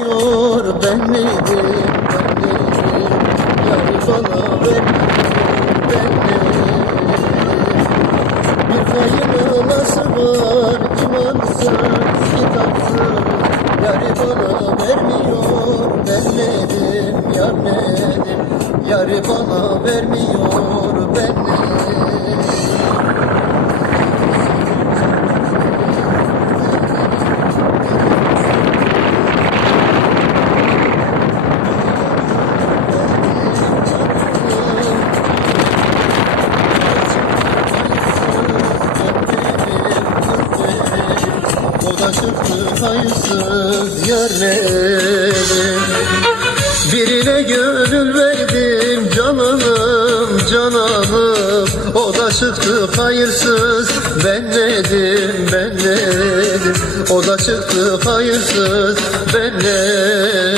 Yor ben neydim, ben Yarı bana vermiyor ben Bir hayırlı nasıl var imansız, kitapsız Yarı bana vermiyor ben yar neydim Yarı bana vermiyor ben O da çıktı hayırsız yerlerim. Birine gönül verdim cananım cananım. O da çıktı hayırsız ben dedim ben dedim O da çıktı hayırsız ben dedim